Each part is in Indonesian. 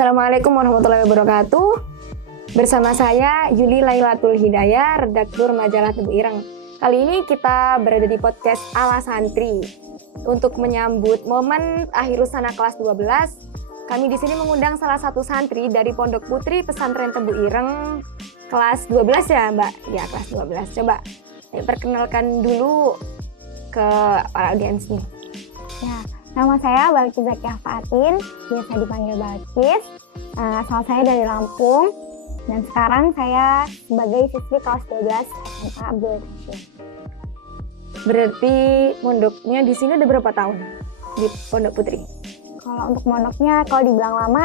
Assalamualaikum warahmatullahi wabarakatuh. Bersama saya Yuli Lailatul Hidayah, redaktur majalah Tebu Ireng. Kali ini kita berada di podcast Ala Santri. Untuk menyambut momen akhir usana kelas 12, kami di sini mengundang salah satu santri dari Pondok Putri Pesantren Tebu Ireng kelas 12 ya, Mbak? Ya, kelas 12. Coba perkenalkan dulu ke para audiens nih. Ya, nama saya Balkis Zakiah Fatin, biasa dipanggil Balkis. Asal saya dari Lampung, dan sekarang saya sebagai siswi kelas 12 SMA Abdul Rashid. Berarti mondoknya di sini udah berapa tahun di Pondok Putri? Kalau untuk mondoknya, kalau dibilang lama.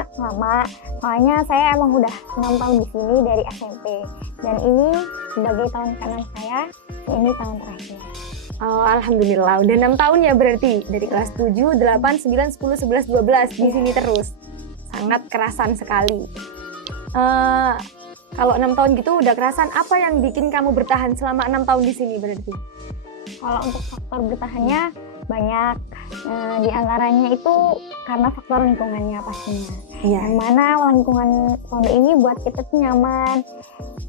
Soalnya saya emang udah 6 tahun di sini dari SMP. Dan ini sebagai tahun ke-6 saya, ini tahun terakhir. Oh, alhamdulillah. Udah 6 tahun ya berarti. Dari kelas 7, 8, 9, 10, 11, 12 di sini terus. Sangat kerasan sekali. Kalau 6 tahun gitu udah kerasan, apa yang bikin kamu bertahan selama 6 tahun di sini berarti? Kalau untuk faktor bertahannya banyak. Di antaranya itu karena faktor lingkungannya pastinya. Iya. Yang mana lingkungan pondok ini buat kita tuh nyaman.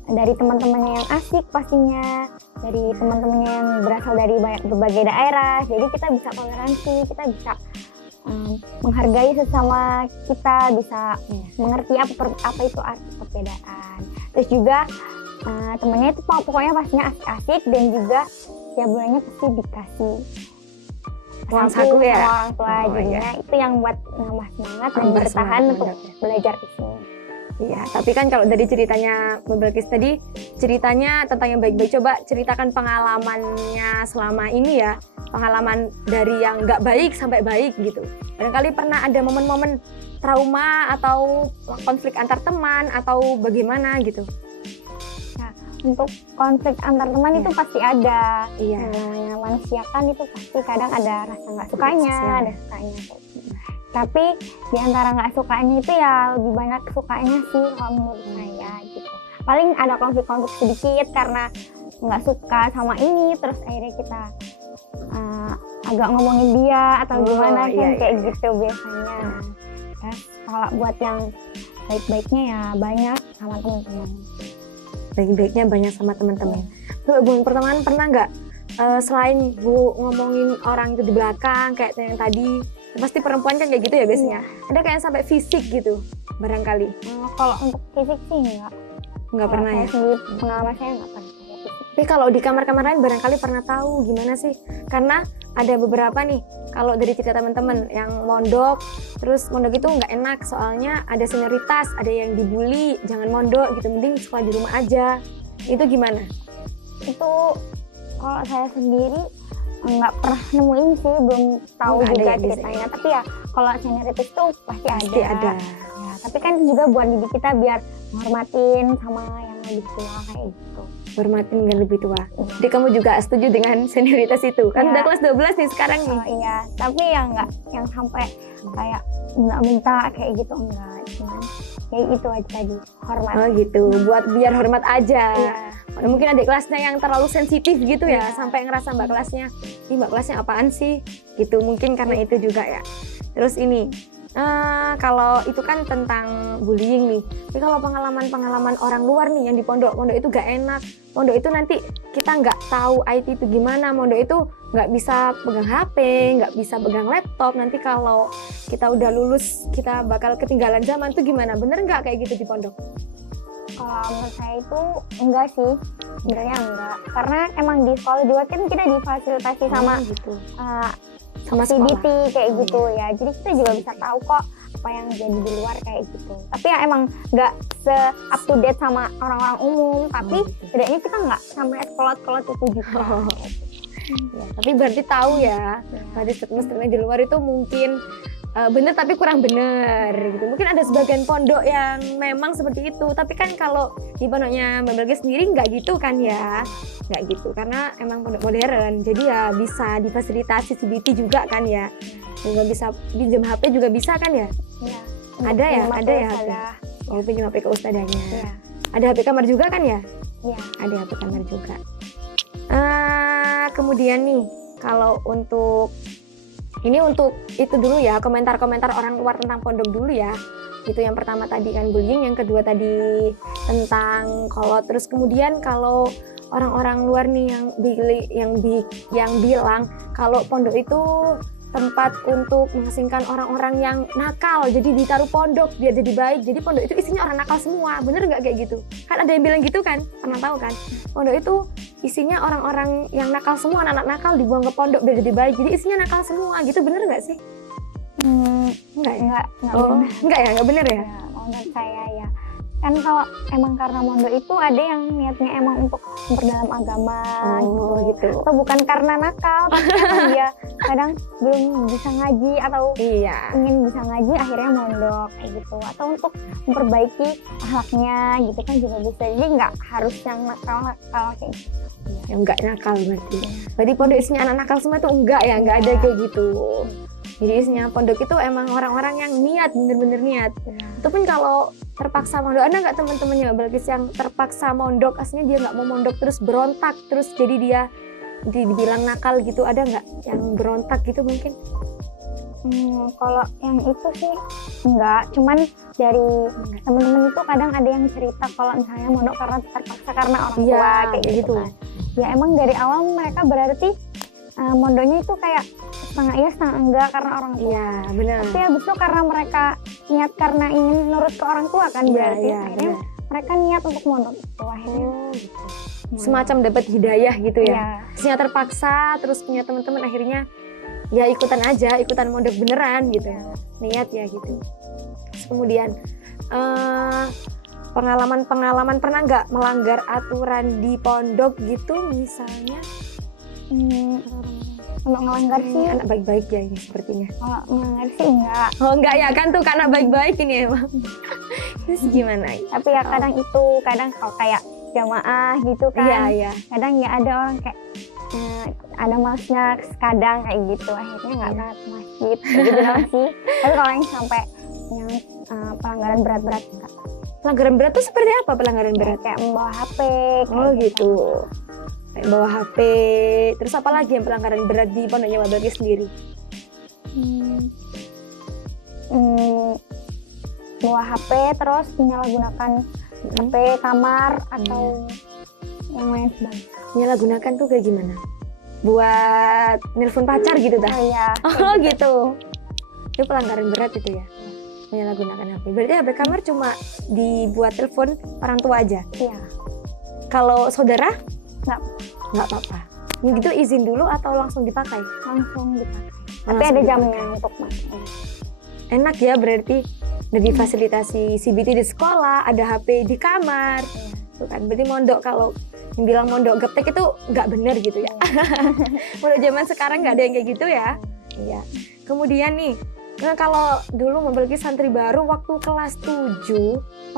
Dari teman-temannya yang asik pastinya, dari teman-temannya yang berasal dari berbagai daerah. Jadi kita bisa toleransi, kita bisa menghargai sesama kita, bisa mengerti apa itu arti perbedaan. Terus juga temannya itu pokoknya pastinya asik-asik, dan juga setiap bulannya pasti dikasih Uang saku ya? sama orang tua. Jadinya itu yang buat nambah semangat dan bertahan untuk belajar di sini. Iya, tapi kan kalau dari ceritanya Mbak Balkis tadi, ceritanya tentang yang baik-baik. Coba ceritakan pengalamannya selama ini ya, pengalaman dari yang nggak baik sampai baik gitu. Barangkali pernah ada momen-momen trauma atau konflik antar teman atau bagaimana gitu. Nah, untuk konflik antar teman itu pasti ada. Iya. Namanya manusia kan itu pasti kadang ada rasa nggak sukanya, ada sukanya. Tapi di antara nggak sukanya itu ya lebih banyak sukanya sih kalau menurut saya gitu. Paling ada konflik-konflik sedikit karena nggak suka sama ini, terus akhirnya kita agak ngomongin dia atau gimana kan, kayak gitu biasanya. Terus kalau buat yang baik-baiknya ya banyak sama teman-teman. Baik-baiknya banyak sama teman-teman. Hubungan pertemanan pernah nggak selain Bu ngomongin orang itu di belakang kayak yang tadi, pasti perempuan kan kayak gitu ya biasanya. Ada kayak sampai fisik gitu barangkali. Kalau untuk fisik sih nggak Pernah ya. Sendiri, pengalaman saya nggak pernah. Tapi kalau di kamar-kamar lain barangkali pernah tahu gimana sih? Karena ada beberapa nih, kalau dari cerita teman-teman yang mondok, terus mondok itu nggak enak soalnya ada senioritas, ada yang dibully, jangan mondok gitu, mending sekolah di rumah aja. Itu gimana? Itu kalau saya sendiri nggak pernah nemuin sih, belum tahu Nggak ada juga ya di ceritanya. Tapi ya kalau senioritas itu pasti Pasti ada. Ya, tapi kan itu juga buat didik kita biar menghormatin sama yang lebih tua kayak gitu. Hormatin yang lebih tua. Jadi kamu juga setuju dengan senioritas itu? Kan Iya. udah kelas 12 nih sekarang nih. Oh iya, tapi ya nggak yang sampai kayak minta kayak gitu, enggak. Cuman kayak itu aja tadi, hormat. Oh gitu, buat biar hormat aja. Iya. Mungkin adik kelasnya yang terlalu sensitif gitu ya, Iya. sampai ngerasa mbak kelasnya, ih mbak kelasnya apaan sih? Gitu, mungkin karena itu juga ya. Terus ini, kalau itu kan tentang bullying nih. Tapi kalau pengalaman-pengalaman orang luar nih yang di pondok itu gak enak. Pondok itu nanti kita nggak tahu IT itu gimana. Pondok itu nggak bisa pegang HP, nggak bisa pegang laptop. Nanti kalau kita udah lulus, kita bakal ketinggalan zaman tuh gimana? Bener nggak kayak gitu di pondok? Kalau menurut saya itu enggak sih, sebenarnya enggak. Karena emang di sekolah juga kan kita difasilitasi sama gitu. sama CBT kayak gitu ya. Jadi kita juga bisa tahu kok apa yang jadi di luar kayak gitu. Tapi ya emang nggak up to date sama orang-orang umum. Tapi setidaknya kita nggak sampai sekolot-kolot itu juga. Ya, tapi berarti tahu ya. Berarti statement-statement di luar itu mungkin bener tapi kurang bener gitu. Mungkin ada sebagian pondok yang memang seperti itu. Tapi kan kalau di pondoknya Mbak Balkis sendiri nggak gitu kan ya. Nggak gitu, karena emang pondok modern. Jadi ya bisa difasilitasi CBT juga kan ya. Juga bisa pinjam HP juga bisa kan ya? Iya. Ada ya HP. Oh, pinjam HP ke ustadzanya. Iya. Ada HP kamar juga kan ya? Iya. Ada HP kamar juga. Kemudian nih, kalau untuk Ini untuk itu dulu ya, komentar-komentar orang luar tentang pondok dulu ya. Itu yang pertama tadi kan bullying, yang kedua tadi tentang kolot. Terus kemudian kalau orang-orang luar nih yang bilang kalau pondok itu tempat untuk mengasingkan orang-orang yang nakal, jadi ditaruh pondok biar jadi baik. Jadi pondok itu isinya orang nakal semua, bener nggak kayak gitu? Kan ada yang bilang gitu kan, pernah tahu kan? Pondok itu isinya orang-orang yang nakal semua, anak-anak nakal dibuang ke pondok biar jadi baik. Jadi isinya nakal semua, gitu bener nggak sih? Enggak Oh, benar. enggak ya, enggak bener ya? Ya, menurut saya ya. Kan kalau emang karena mondok itu ada yang niatnya emang untuk memperdalam agama gitu. Atau bukan karena nakal, tapi emang dia kadang belum bisa ngaji atau Iya. ingin bisa ngaji akhirnya mondok kayak gitu. Atau untuk memperbaiki akhlaknya gitu kan juga bisa. Jadi nggak harus yang nakal-nakal kayak gitu. Yang enggak nakal berarti. Berarti pondok isinya anak nakal semua itu enggak ya, enggak ada kayak gitu. Jadi isinya pondok itu emang orang-orang yang niat, bener-bener niat. Itu pun kalau terpaksa mondok, ada nggak teman-temannya Balkis yang terpaksa mondok, aslinya dia nggak mau mondok terus berontak, terus jadi dia dibilang nakal gitu, ada nggak yang berontak gitu mungkin? Kalau yang itu sih enggak, cuman dari temen-temen itu kadang ada yang cerita kalau misalnya mondok karena terpaksa karena orang tua Iya, kayak gitu kan. Ya emang dari awal mereka berarti mondoknya itu kayak setengah iya setengah enggak karena orang tua. Iya, benar. Tapi habis itu karena mereka niat karena ingin nurut ke orang tua kan, berarti akhirnya benar. mereka niat untuk mondok itu akhirnya. Gitu. Semacam dapat hidayah gitu ya. Iya. Aslinya terpaksa, terus punya teman-teman akhirnya ya ikutan aja, ikutan mondok beneran gitu. Niat ya gitu. Terus kemudian pengalaman-pengalaman pernah nggak melanggar aturan di pondok gitu misalnya? Untuk ngelanggar sih Anak baik-baik ya ini sepertinya. kalau ngelanggar sih enggak. Oh enggak ya kan tuh karena baik-baik ini emang. Terus gimana? Tapi ya kadang kadang kalau kayak jamaah gitu kan. Iya, iya. Kadang ya ada orang kayak ada malasnya kadang kayak gitu, akhirnya nggak berangkat ke masjid kayak gitu doang sih. Tapi kalau yang sampai yang pelanggaran berat-berat enggak. Pelanggaran berat tuh seperti apa pelanggaran berat? Kayak membawa HP kayak Oh gitu. Kayak bawa HP. Terus apa lagi yang pelanggaran berat di pondoknya Mbak Balkis sendiri? Bawa HP terus menyalahgunakan HP kamar atau yang lain sebagainya. Menyalahgunakan tuh kayak gimana? Buat nelpon pacar gitu dah? Oh iya. Oh gitu. Itu pelanggaran berat itu ya? Menyalahgunakan HP. Berarti HP kamar cuma dibuat telepon orang tua aja? Iya. Kalau saudara? Nggak apa-apa. Gitu izin dulu atau langsung dipakai? langsung dipakai. Tapi Langsung ada dipakai. jamnya untuk pakai. Enak ya berarti udah difasilitasi CBT di sekolah, ada HP di kamar. Tuh kan, berarti mondok kalau yang bilang mondok gaptek itu nggak bener gitu ya. Mondok zaman sekarang nggak ada yang kayak gitu ya. Iya. Kemudian nih, nah kalau dulu memiliki santri baru waktu kelas 7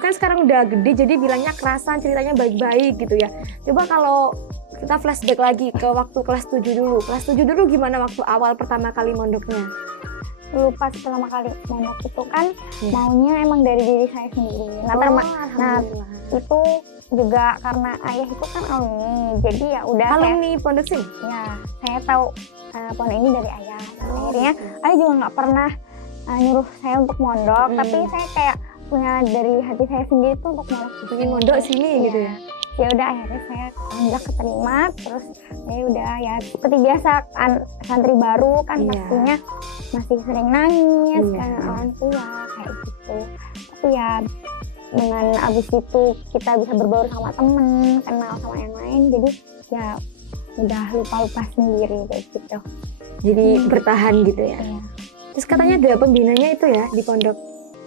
kan sekarang udah gede jadi bilangnya kerasan, ceritanya baik-baik gitu ya. Coba kalau kita flashback lagi ke waktu kelas 7 dulu. Kelas 7 dulu gimana waktu awal pertama kali mondoknya? Dulu pas pertama kali mondok itu kan Iya. maunya emang dari diri saya sendiri. Nah, itu juga karena ayah itu kan alumni, jadi ya udah alumni pondok sini? saya tahu pondok ini dari ayah. Akhirnya ayah juga nggak pernah nyuruh saya untuk mondok, tapi saya kayak punya dari hati saya sendiri tuh untuk mondok. Pengen mondok sini gitu ya? Ya udah akhirnya saya alhamdulillah keterima, terus ya udah ya seperti biasa santri baru kan pastinya masih sering nangis karena orang tua kayak gitu. Tapi ya dengan abis itu kita bisa berbaur sama temen, kenal sama yang lain, jadi ya udah lupa sendiri kayak gitu. Jadi bertahan gitu ya? Iya. Terus katanya ada pembinanya itu ya di pondok?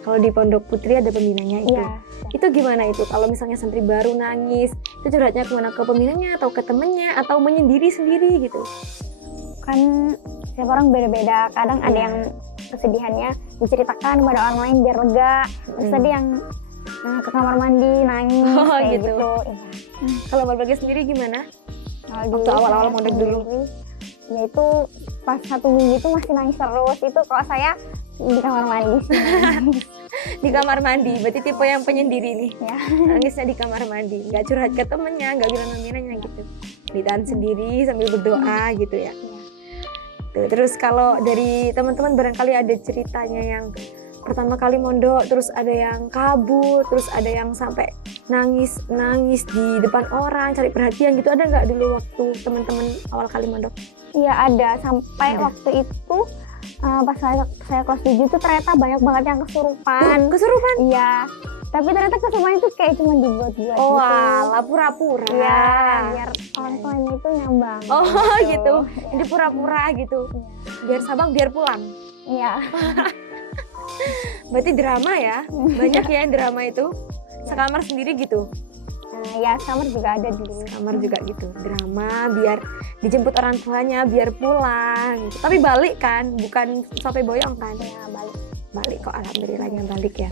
Kalau di pondok putri ada pembinanya itu? Iya. Itu gimana itu? Kalau misalnya santri baru nangis, itu curhatnya kemana? Ke pembinanya atau ke temennya? Atau menyendiri sendiri gitu? Kan setiap orang beda-beda, kadang ada yang kesedihannya diceritakan kepada orang lain biar lega, terus ada yang ke kamar mandi nangis kayak gitu. Iya. Kalau Mbak Balkis sendiri gimana? Waktu awal-awal mondok dulu? Ya itu pas 1 minggu itu masih nangis terus, itu kalau saya di kamar mandi sih. Di kamar mandi, berarti tipe yang penyendiri nih. Ya. Nangisnya di kamar mandi, nggak curhat ke temennya, nggak bilang nominanya gitu. Ditahan sendiri sambil berdoa gitu ya. gitu. Terus kalau dari teman-teman barangkali ada ceritanya yang pertama kali mondok, terus ada yang kabur, terus ada yang sampai nangis di depan orang, cari perhatian gitu. Ada nggak dulu waktu teman-teman awal kali mondok? Iya ada, sampai waktu itu pas saya kelas 7 tuh ternyata banyak banget yang kesurupan. Kesurupan? Iya. Tapi ternyata kesurupan itu kayak cuma dibuat-buat Oh, gitu. alah, pura-pura. Iya, biar orang tuanya itu nyambang. Oh, gitu. Iya. Jadi pura-pura gitu. Iya. Biar sabang, biar pulang. Iya. Berarti drama ya? Banyak ya yang drama itu? Sekamar sendiri gitu? Ya kamar juga ada dulu. Kamar juga gitu, drama biar dijemput orang tuanya, biar pulang gitu. Tapi balik kan, bukan sampai boyong kan? Ya Balik kok, alhamdulillahnya balik ya.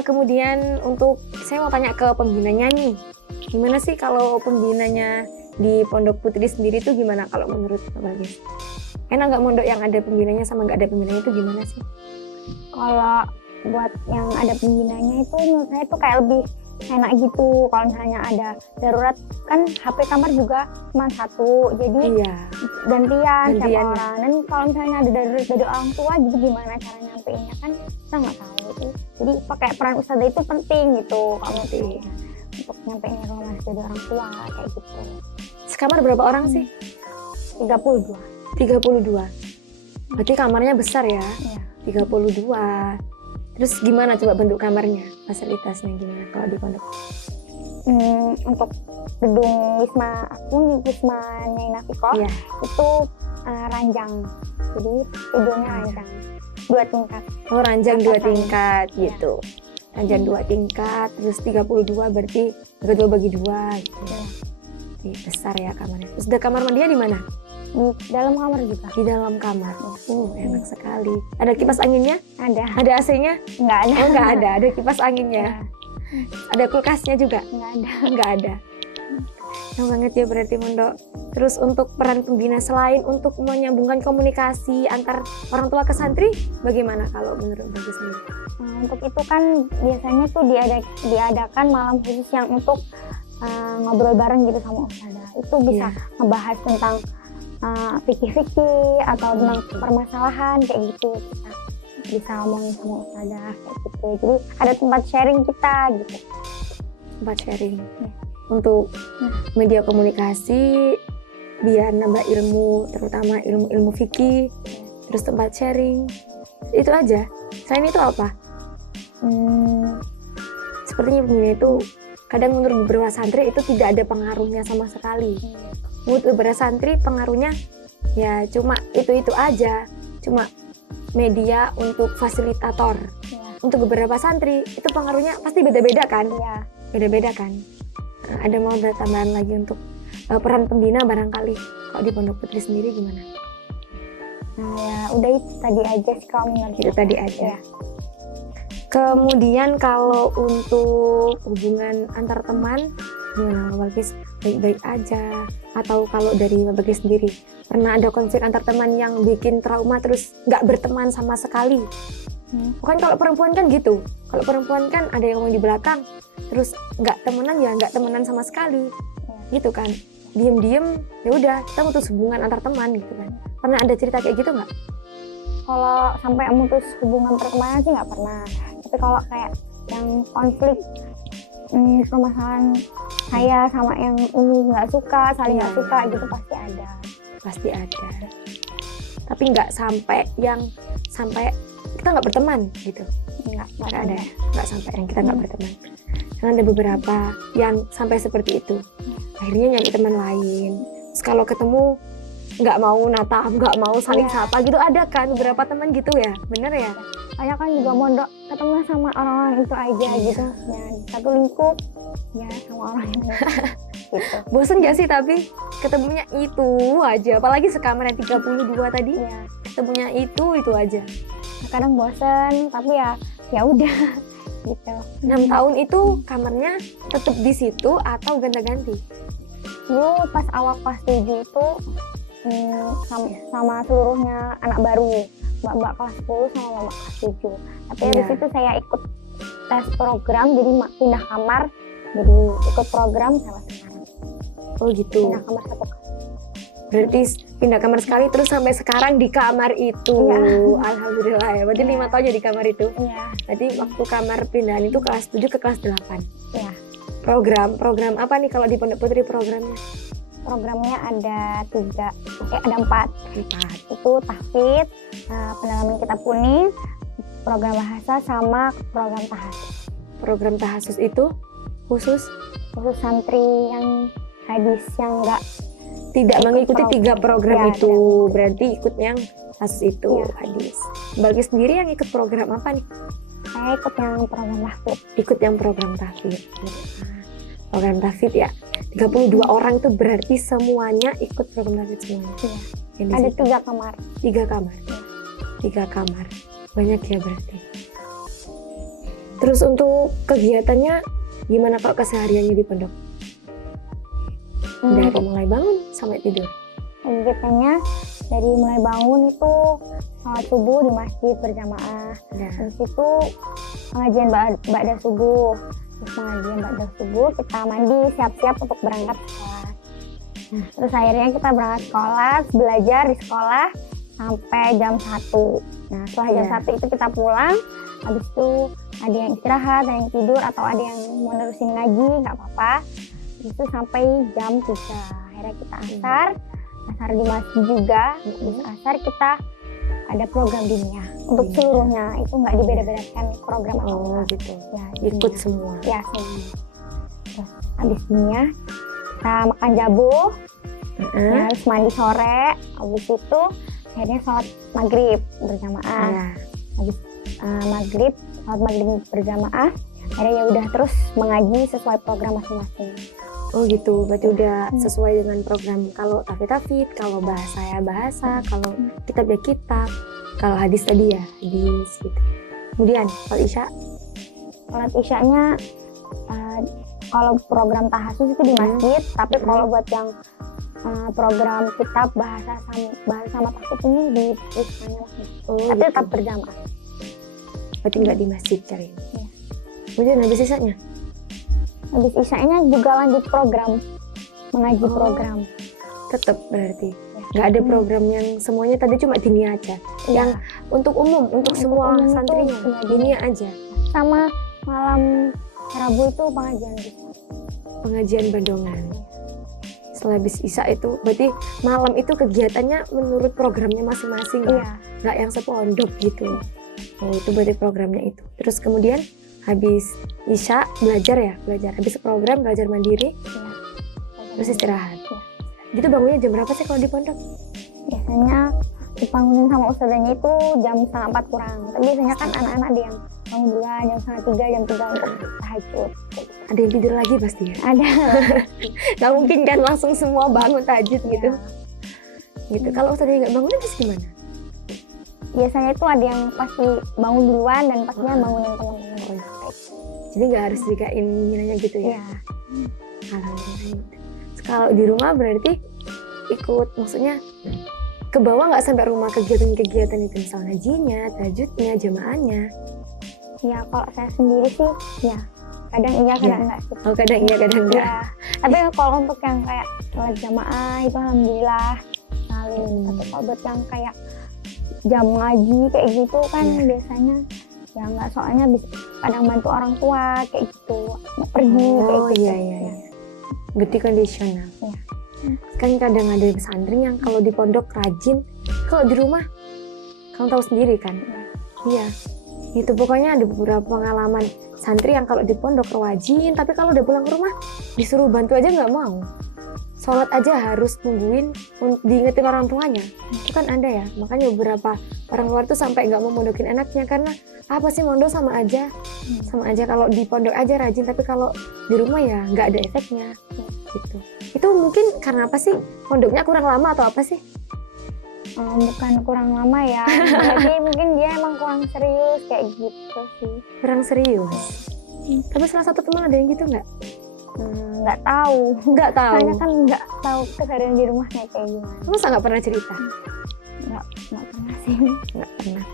Kemudian untuk, saya mau tanya ke pembinanya nih, gimana sih kalau pembinanya di Pondok Putri sendiri tuh gimana kalau menurut Mbak Balkis? Enak nggak mondok yang ada pembinanya sama nggak ada pembinanya itu gimana sih? Kalau buat yang ada pembinanya itu menurut saya tuh kayak lebih enak gitu. Kalau misalnya ada darurat kan HP kamar juga cuma satu, jadi Iya. gantian Gantian, siapa orang. Dan kalau misalnya ada darurat dari orang tua, jadi gimana cara nyampeinnya kan kita nggak tahu itu. Jadi pakai peran ustadzah itu penting gitu kalau menurut saya, untuk nyampeinnya kalau masih dari orang tua kayak gitu. Sekamar berapa orang sih? 32. 32. Berarti kamarnya besar ya? Iya. 32. Terus gimana coba bentuk kamarnya? Fasilitasnya gimana kalau di pondok? Untuk gedung Wisma Nyai Nafikoh Iya. itu ranjang, jadi tidurnya ranjang 2 tingkat. Oh, ranjang 2 Atas tingkat Iya. gitu. Ranjang 2 tingkat, terus 32 berarti bagi 2 gitu. Iya. Jadi besar ya kamarnya. Terus ada kamar mandinya di mana? Di dalam kamar juga Di dalam kamar. Enak sekali. Ada kipas anginnya? ada. Ada AC-nya? Nggak ada. Oh, nggak ada. Ada kipas anginnya. Ya, Ada kulkasnya juga? nggak ada. Nggak ada. Enak banget ya berarti mondok. Terus untuk peran pembina selain untuk menyambungkan komunikasi antar orang tua ke santri, bagaimana kalau menurut Mbak sendiri? Untuk itu kan biasanya tuh diadakan malam khusus yang untuk ngobrol bareng gitu sama ustadzah. Itu bisa ngebahas tentang fikih-fikih atau tentang permasalahan kayak gitu, kita bisa ngomongin sama ustadzah kayak gitu. Jadi ada tempat sharing kita gitu. Tempat sharing untuk media komunikasi biar nambah ilmu, terutama ilmu fikih. Terus tempat sharing itu aja. Selain itu apa? Sepertinya pembina itu kadang menurut beberapa santri itu tidak ada pengaruhnya sama sekali. Menurut beberapa santri pengaruhnya ya cuma itu aja, cuma media untuk fasilitator. Ya. Untuk beberapa santri itu pengaruhnya pasti beda-beda kan? Ya. Beda-beda kan? Ada mau ada tambahan lagi untuk peran pembina barangkali kalau di Pondok Putri sendiri gimana? Nah ya udah itu tadi aja sih kalau menurut Itu saya. tadi aja. Ya. Kemudian kalau untuk hubungan antar teman gimana Mbak Balkis? Baik-baik aja? Atau kalau dari Mbak Balkis sendiri pernah ada konflik antar teman yang bikin trauma terus nggak berteman sama sekali? Bukan kalau perempuan kan gitu. Kalau perempuan kan ada yang ngomong di belakang terus nggak temenan ya nggak temenan sama sekali, gitu kan? Diem-diem ya udah kita putus hubungan antar teman gitu kan? Pernah ada cerita kayak gitu nggak? Kalau sampai memutus hubungan pertemanan sih nggak pernah. Tapi kalau kayak yang konflik permasalahan saya sama yang ini nggak suka, saling nggak suka gitu pasti ada. Pasti ada. Tapi nggak sampai kita nggak berteman gitu. Nggak ada. Nggak sampai yang kita nggak berteman. Karena ada beberapa yang sampai seperti itu. Akhirnya nyari teman lain. Terus kalau ketemu nggak mau natap, nggak mau saling sapa gitu, ada kan beberapa teman gitu ya, bener ya? Saya kan juga mondok ketemu sama orang-orang itu aja gitu, ya satu lingkup ya sama orang itu. Gitu. Bosen nggak sih tapi ketemunya itu aja, apalagi sekamar yang 32 tadi, Ya. ketemunya itu aja. Kadang bosen, tapi ya udah gitu. 6 tahun itu kamarnya tetap di situ atau ganti-ganti? Dulu pas awal kelas 7 itu sama seluruhnya anak baru, mbak-mbak kelas 10 sama mbak kelas 7. Tapi habis itu saya ikut tes program, jadi pindah kamar, jadi ikut program sama sekarang. Oh gitu. Pindah kamar satu kali. Berarti pindah kamar sekali terus sampai sekarang di kamar itu. Iya. Alhamdulillah ya. Berarti 5 tahun ya di kamar itu. Iya. Berarti waktu kamar pindahan itu kelas 7 ke kelas 8. Iya. Program apa nih kalau di Pondok Putri programnya? Programnya ada 4. 4. Itu tahfidz, pendalaman kitab kuning, program bahasa sama program tahasus. Program tahasus itu khusus Santri yang hadis yang enggak tidak ikut mengikuti 3 program Ya, itu. tidak. Berarti ikut yang tahasus itu, Ya. hadis. Bagi sendiri yang ikut program apa nih? saya ikut yang program tahfidz. Ikut yang program tahfidz. Program tahfidz ya. 32 orang itu berarti semuanya ikut program tahfidz semuanya. Iya. Yang di Ada situ. 3 kamar. 3 kamar. Iya. 3 kamar. Banyak ya berarti. Terus untuk kegiatannya gimana kalau kesehariannya di pondok? Dari mulai bangun sampai tidur. Kegiatannya dari mulai bangun itu sholat subuh di masjid berjamaah. Nah, Habis itu pengajian ba'da subuh. Terus pengajian ba'da subuh kita mandi siap-siap untuk berangkat sekolah. Terus akhirnya kita berangkat sekolah, belajar di sekolah sampai jam 1. Nah setelah jam Iya. 1 itu kita pulang. Habis itu ada yang istirahat, ada yang tidur, atau ada yang mau nerusin ngaji, nggak apa-apa. Habis itu sampai jam 3. Akhirnya kita asar di masjid juga. Habis asar kita ada program dunia untuk Iya. seluruhnya, itu nggak dibeda-bedakan program apa oh enggak. gitu. Ya, Ikut dunia. semua. Ya semuanya. Terus habis dunia kita makan jabu, Heeh. harus mandi sore. Habis itu akhirnya sholat maghrib berjamaah. Iya. Habis sholat maghrib berjamaah, akhirnya ya udah terus mengaji sesuai program masing-masing. Oh gitu, berarti udah sesuai dengan program. Kalau tahfidz, kalau bahasa ya bahasa, kalau kitab ya kitab, kalau hadis tadi ya hadis gitu. Kemudian kalau isya, Sholat isyanya kalau program tahasus itu di masjid, tapi kalau buat yang program kitab bahasa sama tahfidz ini di istana masjid. oh Tapi gitu. tetap berjamaah. Berarti nggak di masjid cari. Iya. Kemudian habis isanya, Habis isyanya juga lanjut program, mengaji Oh. program. tetap berarti Ya. nggak ada program yang semuanya tadi cuma dinia aja. Iya. Yang untuk umum, untuk Untuk semua umum itu santrinya, iya, dinia aja. Sama malam Rabu itu pengajian bisa. Pengajian bandongan. Setelah habis isya itu, berarti malam itu kegiatannya menurut programnya masing-masing ya? Iya. Nggak yang sepondok gitu. Oh itu berarti programnya itu. Terus kemudian habis isya belajar. Habis program belajar mandiri, Iya. terus istirahat. Iya. Gitu bangunnya jam berapa sih kalau di pondok? Biasanya dibangunin sama ustazanya itu jam 3:30 kurang. Tapi biasanya kan anak-anak ada yang bangun duluan jam 2:30, jam 3 untuk tahajud. Ada yang tidur lagi pasti ya? Ada. Nggak mungkin kan langsung semua bangun tahajud gitu. Ya. Gitu. Kalau ustaznya nggak bangun terus gimana? Biasanya itu ada yang pasti bangun duluan dan pastinya bangunin teman-teman. Jadi nggak harus jagain nilainya gitu ya? Iya. Alhamdulillah. Kalau di rumah berarti ikut, maksudnya ke bawah nggak sampai rumah kegiatan-kegiatan itu, misalnya ngajinya, tahajudnya, jamaahnya. Ya kalau saya sendiri sih ya kadang iya kadang enggak sih. Oh kadang iya kadang enggak. Ya. Tapi kalau untuk yang kayak sholat jamaah itu alhamdulillah selalu. Tapi kalau buat yang kayak jam ngaji kayak gitu kan Iya. biasanya ya enggak, soalnya bisa kadang bantu orang tua kayak gitu mau pergi kayak Oh gitu. iya. Berarti kondisional. Iya. Kan kadang ada pesantren yang kalau di pondok rajin, kalau di rumah kamu tahu sendiri kan. Iya. Itu pokoknya ada beberapa pengalaman santri yang kalau di pondok rajin, tapi kalau udah pulang ke rumah disuruh bantu aja nggak mau. Sholat aja harus nungguin diingetin orang tuanya. Itu kan ada ya. Makanya beberapa orang luar tuh sampai nggak mau mondokin anaknya karena apa sih mondok sama aja. Sama aja kalau di pondok aja rajin, tapi kalau di rumah ya nggak ada efeknya. Gitu. Itu mungkin karena apa sih? Pondoknya kurang lama atau apa sih? Bukan kurang lama ya, berarti mungkin dia emang kurang serius kayak gitu sih. Kurang serius. Tapi salah satu teman ada yang gitu nggak? Nggak tahu. Nggak tahu. Soalnya kan nggak tahu keseharian di rumahnya kayak gimana. Masa nggak pernah cerita? Nggak pernah sih. Nggak pernah.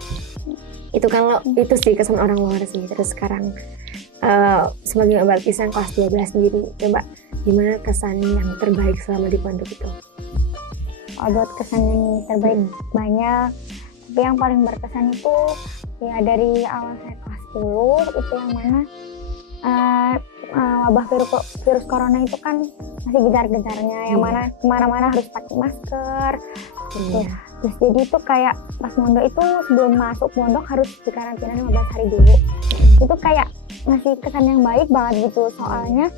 Itu kalau itu sih kesan orang luar sih. Terus sekarang sebagai Mbak Balkis yang kelas 12 sendiri, coba gimana kesan yang terbaik selama di pondok itu? buat kesan yang terbaik banyak, tapi yang paling berkesan itu ya dari awal saya kelas 10 itu yang mana wabah virus corona itu kan masih gencar-gencarnya, yang mana kemana-mana harus pakai masker gitu. Terus jadi itu kayak pas mondok itu sebelum masuk mondok harus dikarantina 15 hari dulu. Itu kayak ngasih kesan yang baik banget gitu, soalnya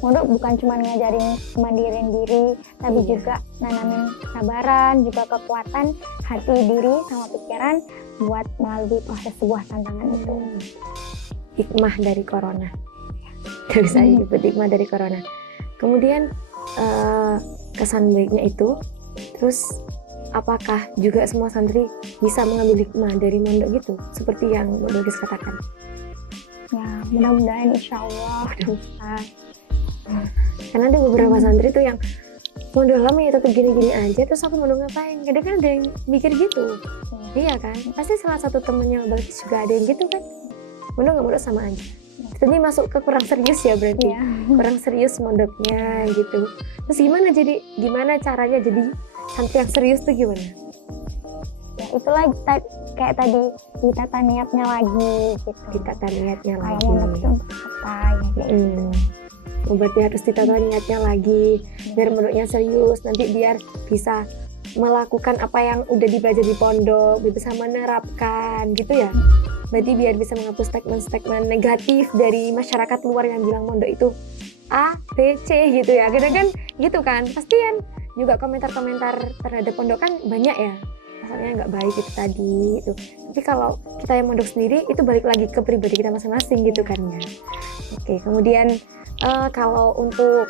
mondok bukan cuma ngajarin kemandirian diri, tapi juga nanamin kesabaran, juga kekuatan hati diri sama pikiran buat melalui proses sebuah tantangan itu. Hikmah dari corona. Gak bisa disebut hikmah dari corona. Kemudian kesan baiknya itu, terus apakah juga semua santri bisa mengambil hikmah dari mondok gitu, seperti yang Mbak Bagus katakan? Ya, mudah-mudahan insya Allah bisa. Karena ada beberapa santri tuh yang mondok lama ya tetap gini-gini aja, terus aku mondok ngapain? Kadang kan ada yang mikir gitu. Iya kan? Pasti salah satu temennya Mbak Bagus juga ada yang gitu kan? Mondok nggak mondok sama aja. Jadi masuk ke kurang serius ya berarti. Kurang serius mondoknya gitu. Terus gimana caranya jadi santri yang serius tuh gimana? Ya itulah kayak tadi ditata niatnya lagi gitu. Ditata niatnya lagi. Kalau mondok itu untuk apa ya? Berarti harus ditata niatnya lagi biar mondoknya serius, nanti biar bisa melakukan apa yang udah dibelajar di pondok, bisa menerapkan gitu ya. Berarti biar bisa menghapus statement-statement negatif dari masyarakat luar yang bilang mondok itu A, B, C gitu ya. Kadang kan gitu kan, pastian juga komentar-komentar terhadap pondok kan banyak ya, asalnya nggak baik itu tadi itu. Tapi kalau kita yang mondok sendiri itu balik lagi ke pribadi kita masing-masing gitu kan ya. Oke, kemudian kalau untuk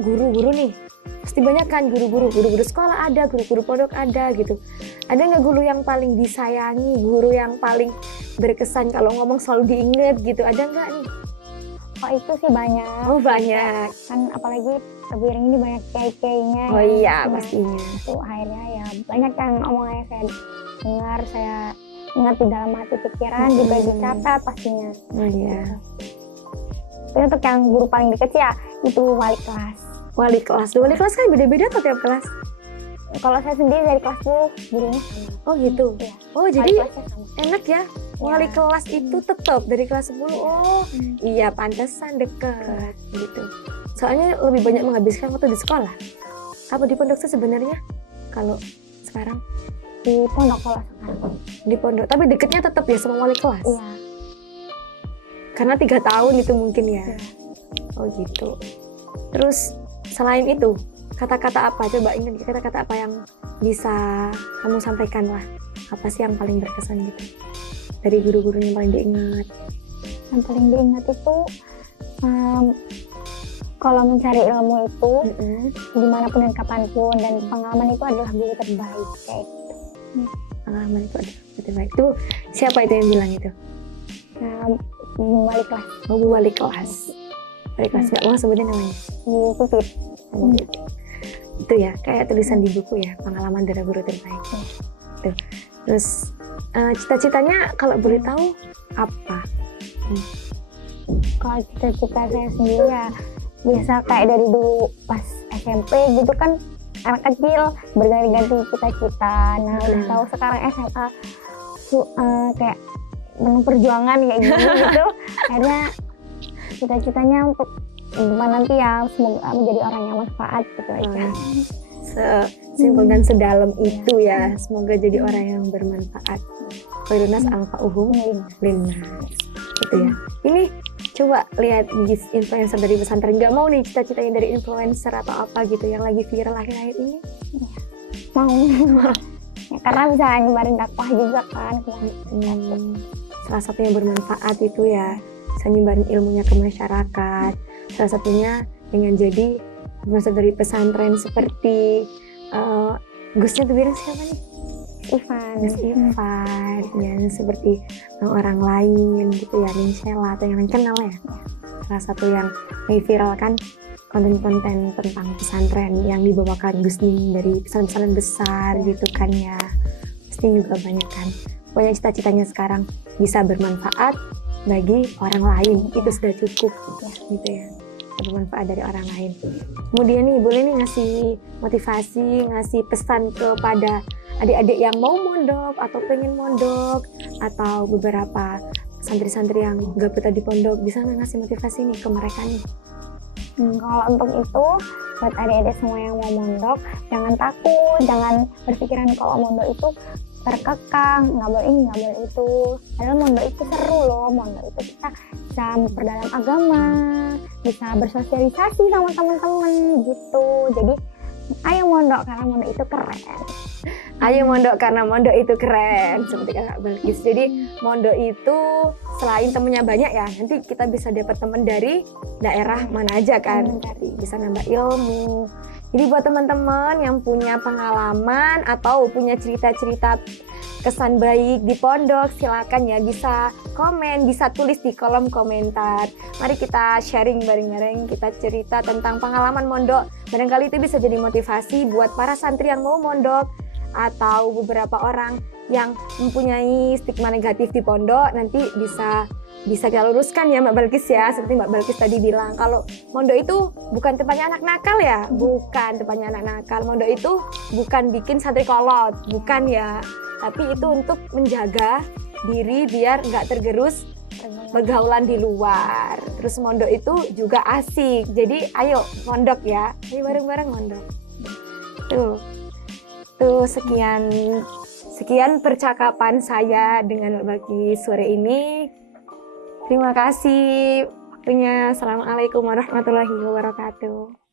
guru-guru nih, pasti banyak kan guru sekolah ada, guru pondok ada gitu. Ada nggak guru yang paling disayangi, guru yang paling berkesan kalau ngomong selalu diinget gitu, ada nggak nih? Oh itu sih banyak. Oh banyak. Kan apalagi Tebuireng ini banyak kiai-kiainya. Oh iya pastinya. Itu akhirnya ya banyak yang omongannya saya dengar, saya ingat di dalam hati pikiran, juga dicatat pastinya. Oh iya. Tapi untuk yang guru paling dekat sih ya itu wali kelas. Wali kelas kan beda-beda tuh tiap kelas. Kalau saya sendiri dari kelas 10 gurunya sama. Oh gitu. Iya. Oh jadi enak ya. Wali kelas itu tetap dari kelas 10. Oh iya, pantesan deket gitu. Soalnya lebih banyak menghabiskan waktu di sekolah. Apa di pondok sih sebenarnya? Kalau sekarang di pondok kalau sekarang. Di pondok, tapi deketnya tetap ya sama wali kelas. Iya. Karena 3 tahun itu mungkin ya. Iya. Oh gitu. Terus selain itu, kata-kata apa? Coba ingat kata-kata apa yang bisa kamu sampaikan lah. Apa sih yang paling berkesan gitu? Dari guru-guru yang paling diingat? Yang paling diingat itu kalau mencari ilmu itu dimanapun dan kapanpun, dan pengalaman itu adalah guru terbaik kayak gitu. Pengalaman itu adalah guru terbaik. Itu siapa itu yang bilang itu? Wali kelas. Oh, Bu wali kelas. Wali kelas nggak mau sebutin namanya? Bu Pipit. Itu ya, kayak tulisan di buku ya, pengalaman dari guru terbaik. Tuh. Terus cita-citanya kalau boleh tahu apa? Kalau cita-cita saya sendiri ya biasa kayak dari dulu pas SMP gitu kan, anak kecil berganti-ganti cita-cita. Nah udah tahu sekarang SMA kayak penuh perjuangan kayak gitu. Akhirnya cita-citanya untuk nanti ya semoga menjadi orang yang manfaat gitu aja. Simpel dan sedalam itu ya. Semoga jadi orang yang bermanfaat. Khairunas anfa'uhum linnas. Gitu ya. Ini coba lihat influencer dari pesantren, nggak mau nih cita-citanya dari influencer atau apa gitu yang lagi viral akhir-akhir ini? Mau. Ya, karena bisa nyebarin dakwah juga kan. Salah satu yang bermanfaat itu ya, bisa nyebarin ilmunya ke masyarakat. Salah satunya dengan jadi influencer dari pesantren seperti Gusnya tuh bilang siapa nih? Gus Ivan, ya seperti orang lain gitu ya, Ninsela atau yang lain kenal ya. Salah satu yang memviralkan konten-konten tentang pesantren yang dibawakan Gus Ning dari pesantren besar gitu kan ya. Pasti juga banyak kan. Pokoknya cita-citanya sekarang bisa bermanfaat bagi orang lain, itu sudah cukup gitu ya. bermanfaat dari orang lain. Kemudian nih boleh nih ngasih motivasi, ngasih pesan kepada adik-adik yang mau mondok atau pengen mondok atau beberapa santri-santri yang gak betah di pondok, bisa nggak ngasih motivasi nih ke mereka nih? Kalau untuk itu, buat adik-adik semua yang mau mondok, jangan takut, jangan berpikiran kalau mondok itu terkekang, nggak boleh ini, nggak boleh itu. Padahal mondok itu seru loh, mondok itu kita bisa memperdalam agama, bisa bersosialisasi sama teman-teman gitu. Jadi ayo mondok karena mondok itu keren. Ayo mondok karena mondok itu keren, seperti Kakak Balkis. Jadi mondok itu selain temennya banyak ya, nanti kita bisa dapat teman dari daerah mana aja kan, bisa nambah ilmu. Jadi buat teman-teman yang punya pengalaman atau punya cerita-cerita kesan baik di pondok, silakan ya bisa komen, bisa tulis di kolom komentar. Mari kita sharing bareng-bareng, kita cerita tentang pengalaman mondok. Barangkali itu bisa jadi motivasi buat para santri yang mau mondok atau beberapa orang yang mempunyai stigma negatif di pondok, nanti bisa kita luruskan ya Mbak Balkis ya. Seperti Mbak Balkis tadi bilang, kalau mondok itu bukan tempatnya anak nakal ya, bukan tempatnya anak nakal. Mondok itu bukan bikin santri kolot, bukan ya, tapi itu untuk menjaga diri biar nggak tergerus pergaulan di luar. Terus mondok itu juga asik, jadi ayo mondok ya, ayo bareng-bareng mondok. Tuh sekian percakapan saya dengan Mbak Balkis sore ini. Terima kasih waktunya. Assalamualaikum warahmatullahi wabarakatuh.